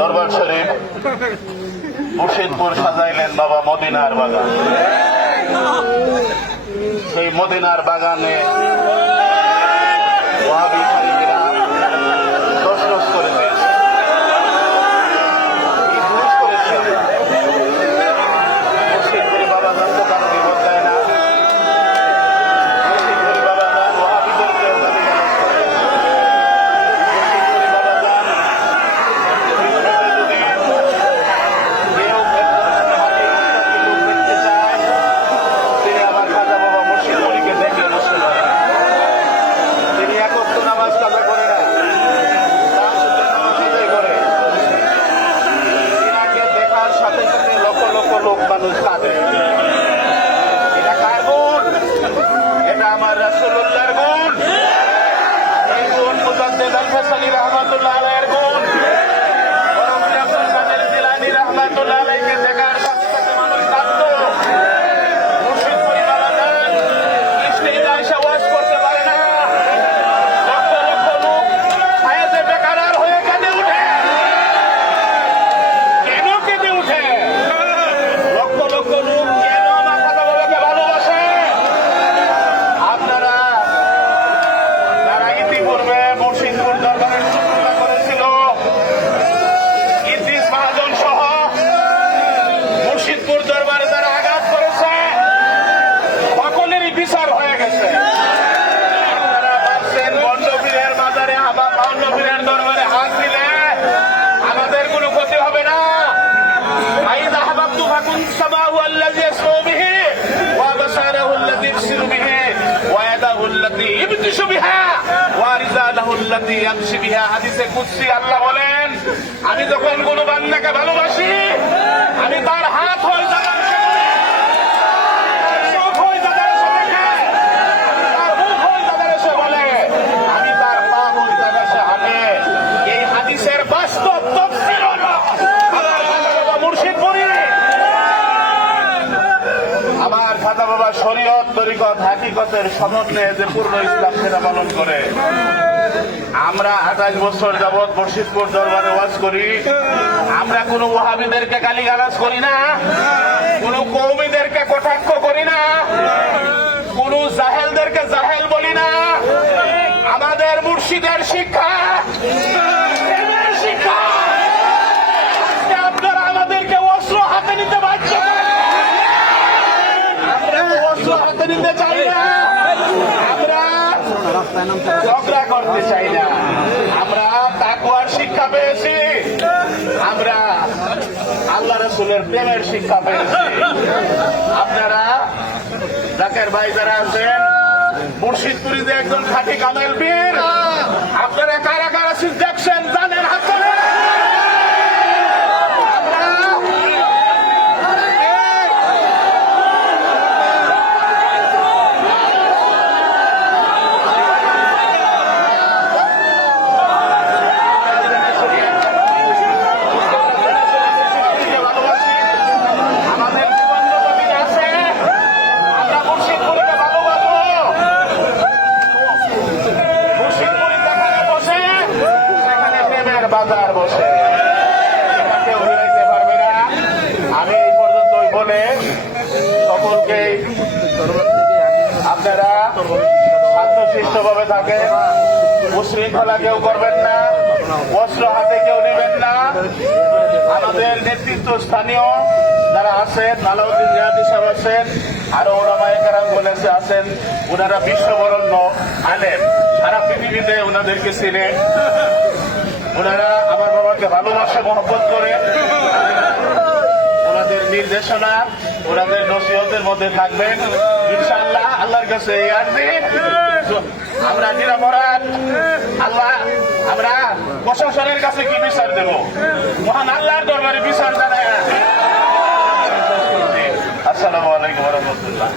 দরবার শরীফ মুর্শিদপুর সাজাইলেন বাবা মদিনার বাগান। সেই মদিনার বাগানে ওয়াহাবি খালিদেরা তছনছ করে দিয়েছে। মুর্শিদপুরি বাবাজান তো কারো বিপদ দেয় না। মুর্শিদপুরি বাবাজান ওয়াহাবিদেরকে লোক মানুষ কাঁদে। এটা কার গুণ? এটা আমার রাসূলুল্লাহর গুণ। এই গুণ মুজাদ্দিদ আল-হাসানী রাহমাতুল্লাহ আলাইহির গুণ। বরকত আব্দুল কাদের জিলানী রাহমাতুল্লাহ আলাইহিকে দেখার সাথে সাথে মানুষ কাঁদতো। মুর্শিদপুরি বাবাজান স্টেজে এসে ওয়াজ করতে পারে না। লক্ষ লক্ষ লোক হায়াতে বেকারার হয়ে কেঁদে উঠে। কেন কেঁদে উঠে? হাদিসে কুদসি আল্লাহ বলেন, আমি যখন কোন বান্দাকে ভালোবাসি আমি তার হাত হয়ে যাবে, চোখ হয়ে যাবে, তার মুখ হয়ে যাবে সে বলে, আমি তার পা হয়ে যাবে সে হাঁটে। এই হাদিসের বাস্তব তাফসীর হলো আমার খাজা বাবা মুর্শিদপুরি। আমার খাজা বাবা শরীয়ত তরিকত হাকিকতের সমন্বয়ে যে পূর্ণ ইসলাম সেটা পালন করে। আমরা 28 বছর যাবৎ মুর্শিদপুর দরবারে ওয়াজ করি। আমরা কোন ওয়াহাবিদেরকে গালিগালাজ করি না, কোন কওমিদেরকে কটাক্ষ করি না, কোন জাহেলদেরকে জাহেল বলি না। আমাদের মুর্শিদের শিক্ষা শিক্ষা আপনারা আমাদেরকে অস্ত্র হাতে নিতে বাধ্য করেন। আমরা অস্ত্র হাতে নিতে চাই না, ঝগড়া করতে চাই না। আমরা তাকওয়ার শিক্ষা পেয়েছি, আমরা আল্লাহ রাসূলের প্রেমের শিক্ষা পেয়েছি। আপনারা জাকের ভাই যারা আছেন মুর্শিদপুরীতে একজন খাঁটি কামেল পীর, আপনারা কারা কারা দেখছেন জানেন হাত তোলেন। বাজার বসে কেউ বেরাইতে পারবে না। আমি এই পর্যন্তই বলে সকলকে আপনারা শান্তশিষ্ট ভাবে থাকেন, উশৃঙ্খলা কেউ করবেন না, অস্ত্র হাতে কেউ নেবেন না। আমাদের নেতৃত্ব স্থানীয় যারা আছেন, আলাউদ্দিন জিহাদি সাহেব আছেন, আরো ওলামায়ে কেরাম বলেছে আছেন, ওনারা বিশ্ববরণ্য আলেম, সারা পৃথিবীতে ওনাদেরকে চিনে। ওনারা আমার বাবাকে ভালোবাসা মহব্বত করে, ওনাদের নির্দেশনা ওনাদের নসিহতের মধ্যে থাকবেন ইনশাআল্লাহ। আল্লাহর কাছে এই আরজি, আমরা নিরাপরাধ। আল্লাহ, আমরা প্রশাসনের কাছে কি বিচার দেব? মহান আল্লাহর দরবারে বিচার জানাই। আসসালামু আলাইকুম ওয়া রাহমাতুল্লাহ।